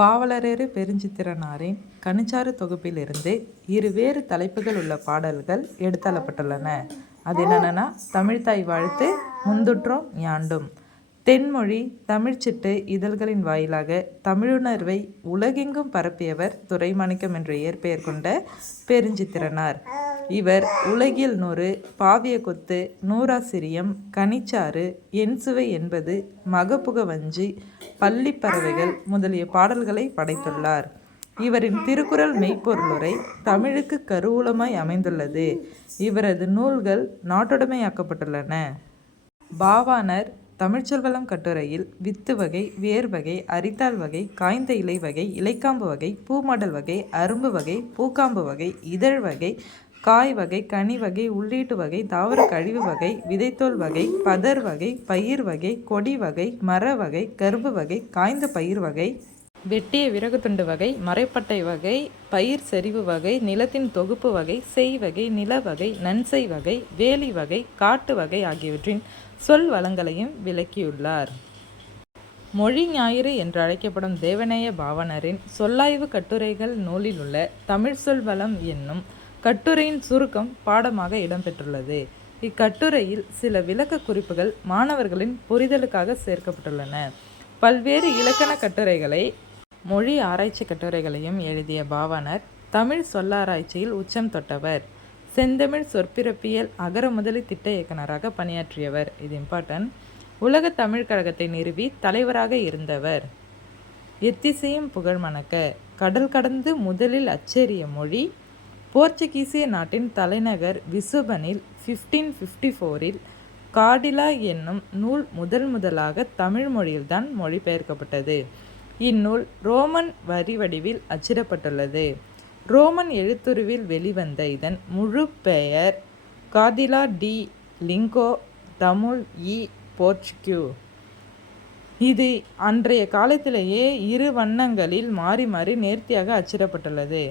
பாவலரேறு பெருஞ்சித்திரனாரின் கனிச்சாறு தொகுப்பிலிருந்து இருவேறு தலைப்புகள் உள்ள பாடல்கள் எடுத்தள்ளப்பட்டுள்ளன. அது என்னென்னனா தமிழ்தாய் வாழ்த்து, முந்துற்றோம் யாண்டும். தென்மொழி தமிழ்ச்சிட்டு இதழ்களின் வாயிலாக தமிழுணர்வை உலகெங்கும் பரப்பியவர் துரைமாணிக்கம் என்ற இயற்பெயர் கொண்ட பெருஞ்சித்திரனார். இவர் உலகில் நூறு, பாவியகொத்து, நூறாசிரியம், கனிச்சாறு, என்சுவை என்பது, மகப்புக வஞ்சி, பள்ளிப் பறவைகள் முதலிய பாடல்களை படைத்துள்ளார். இவரின் திருக்குறள் மெய்ப்பொருளுரை தமிழுக்குக் கருவூலமாய் அமைந்துள்ளது. இவரது நூல்கள் நாட்டுடைமையாக்கப்பட்டுள்ளன. பாவானர் தமிழ்ச்சொல்வளம் கட்டுரையில் வித்து வகை, வேர் வகை, அரித்தாள் வகை, காய்ந்த இலை வகை, இலைக்காம்பு வகை, பூமடல் வகை, அரும்பு வகை, பூக்காம்பு வகை, இதழ் வகை, காய் வகை, கனி வகை, உள்ளீட்டு வகை, தாவர கழிவு வகை, விதைத்தோல் வகை, பதர் வகை, பயிர் வகை, கொடி வகை, மர வகை, கரும்பு வகை, காய்ந்த பயிர் வகை, வெட்டிய விறகுதுண்டு வகை, மரைப்பட்டை வகை, பயிர் செறிவு வகை, நிலத்தின் தொகுப்பு வகை, செய் வகை, நில வகை, நன்செய் வகை, வேலி வகை, காட்டு வகை ஆகியவற்றின் சொல் வளங்களையும் விளக்கியுள்ளார். மொழி ஞாயிறு என்றழைக்கப்படும் தேவநேய பாவனரின் சொல்லாய்வு கட்டுரைகள் நூலிலுள்ள சொல் வளம் என்னும் கட்டுரையின் சுருக்கம் பாடமாக இடம்பெற்றுள்ளது. இக்கட்டுரையில் சில விளக்க குறிப்புகள் மாணவர்களின் புரிதலுக்காக சேர்க்கப்பட்டுள்ளன. பல்வேறு இலக்கணக் கட்டுரைகளை, மொழி ஆராய்ச்சி கட்டுரைகளையும் எழுதிய பாவனர் தமிழ் சொல்லாராய்ச்சியில் உச்சம் தொட்டவர். செந்தமிழ் சொற்பிறப்பியல் அகர முதலி திட்ட இயக்குனராக பணியாற்றியவர். இது இம்பார்ட்டன்ட். உலகத் தமிழ் கழகத்தை நிறுவி தலைவராக இருந்தவர். எத்திசையும் புகழ் மணக்க கடல் கடந்து முதலில் அச்சேறிய மொழி போர்ச்சுகீசிய நாட்டின் தலைநகர் விசுபனில் ஃபிஃப்டீன் ஃபிஃப்டி ஃபோரில் காடிலா என்னும் நூல் முதல் முதலாக தமிழ் மொழியில்தான் மொழிபெயர்க்கப்பட்டது. இந்நூல் ரோமன் வரி வடிவில் அச்சிடப்பட்டுள்ளது. ரோமன் எழுத்துருவில் வெளிவந்த இதன் முழு பெயர் காதிலா டி லிங்கோ தமுல் இ போர்ச்சுக்யூ. இது அன்றைய காலத்திலேயே இரு வண்ணங்களில் மாறி மாறி நேர்த்தியாக அச்சிடப்பட்டுள்ளது.